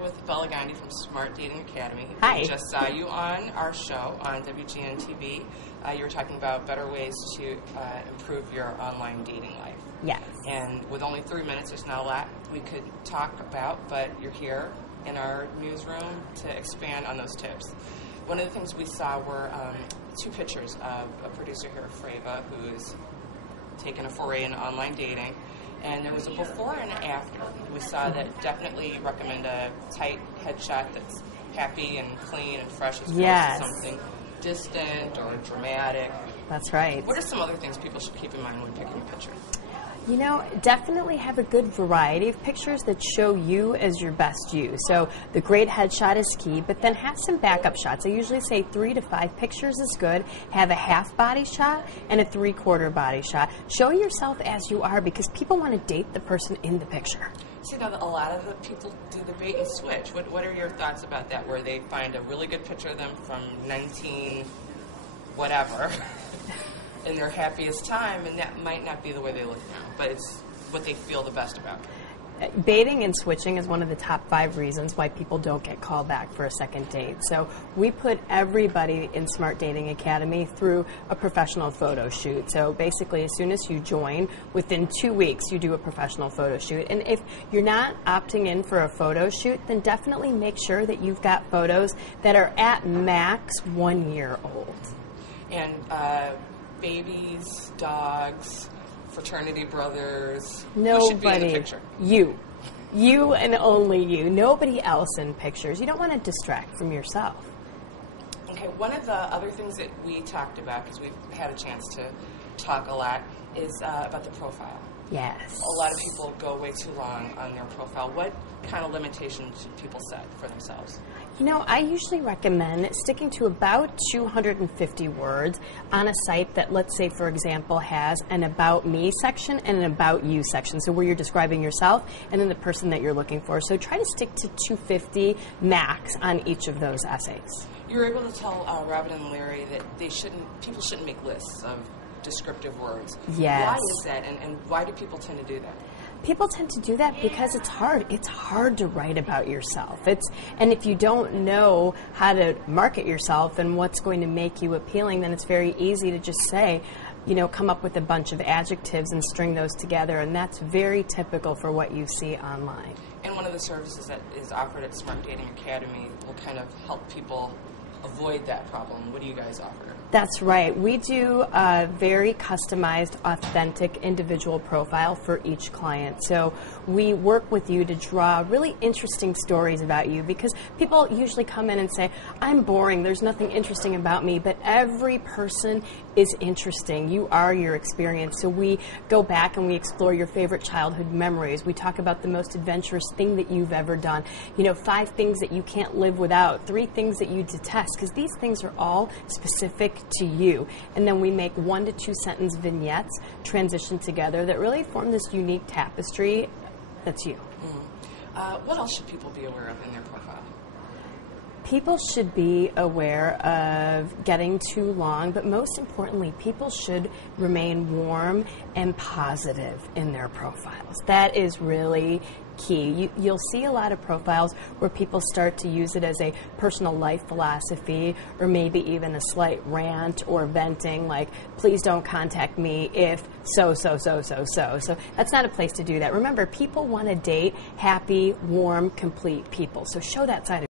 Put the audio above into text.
with Bela Gandhi from Smart Dating Academy. Hi. We just saw you on our show on WGN TV. You were talking about better ways to improve your online dating life. Yes. And with only 3 minutes, there's not a lot we could talk about, but you're here in our newsroom to expand on those tips. One of the things we saw were 2 pictures of a producer here, Freva, who's taken a foray into online dating. And there was a before and after. We saw that definitely recommend a tight headshot that's happy and clean and fresh as opposed to something distant or dramatic. That's right. What are some other things people should keep in mind when picking a picture? You know, definitely have a good variety of pictures that show you as your best you. So the great headshot is key, but then have some backup shots. I usually say 3 to 5 pictures is good. Have a half body shot and a 3/4 body shot. Show yourself as you are because people want to date the person in the picture. See, now a lot of the people do the bait and switch. What are your thoughts about that, where they find a really good picture of them from 19 whatever in their happiest time, and that might not be the way they look now, but it's what they feel the best about. Baiting and switching is one of the top 5 reasons why people don't get called back for a second date. So we put everybody in Smart Dating Academy through a professional photo shoot. So basically, as soon as you join, within 2 weeks, you do a professional photo shoot. And if you're not opting in for a photo shoot, then definitely make sure that you've got photos that are at max 1 year old. And babies, dogs, fraternity brothers. Nobody. Who should be in the picture? You and only you. Nobody else in pictures. You don't want to distract from yourself. Okay, one of the other things that we talked about, because we've had a chance to talk a lot, is about the profile. Yes. A lot of people go way too long on their profile. What kind of limitations should people set for themselves? You know, I usually recommend sticking to about 250 words on a site that, let's say, for example, has an About Me section and an About You section, so where you're describing yourself and then the person that you're looking for. So try to stick to 250 max on each of those essays. You were able to tell Robin and Larry that people shouldn't make lists of descriptive words. Yes. Why is that, and why do people tend to do that? People tend to do that because it's hard. It's hard to write about yourself. And if you don't know how to market yourself and what's going to make you appealing, then it's very easy to just say, you know, come up with a bunch of adjectives and string those together, and that's very typical for what you see online. And one of the services that is offered at Smart Dating Academy will kind of help people avoid that problem. What do you guys offer? That's right. We do a very customized, authentic, individual profile for each client. So we work with you to draw really interesting stories about you, because people usually come in and say, I'm boring, there's nothing interesting about me, but every person is interesting. You are your experience. So we go back and we explore your favorite childhood memories. We talk about the most adventurous thing that you've ever done. You know, 5 things that you can't live without, 3 things that you detest, because these things are all specific to you. And then we make 1 to 2 sentence vignettes transition together that really form this unique tapestry that's you. What else should people be aware of in their profile? People should be aware of getting too long, but most importantly, people should remain warm and positive in their profiles. That is really key. You'll see a lot of profiles where people start to use it as a personal life philosophy, or maybe even a slight rant or venting, like, please don't contact me if so. So that's not a place to do that. Remember, people want to date happy, warm, complete people. So show that side of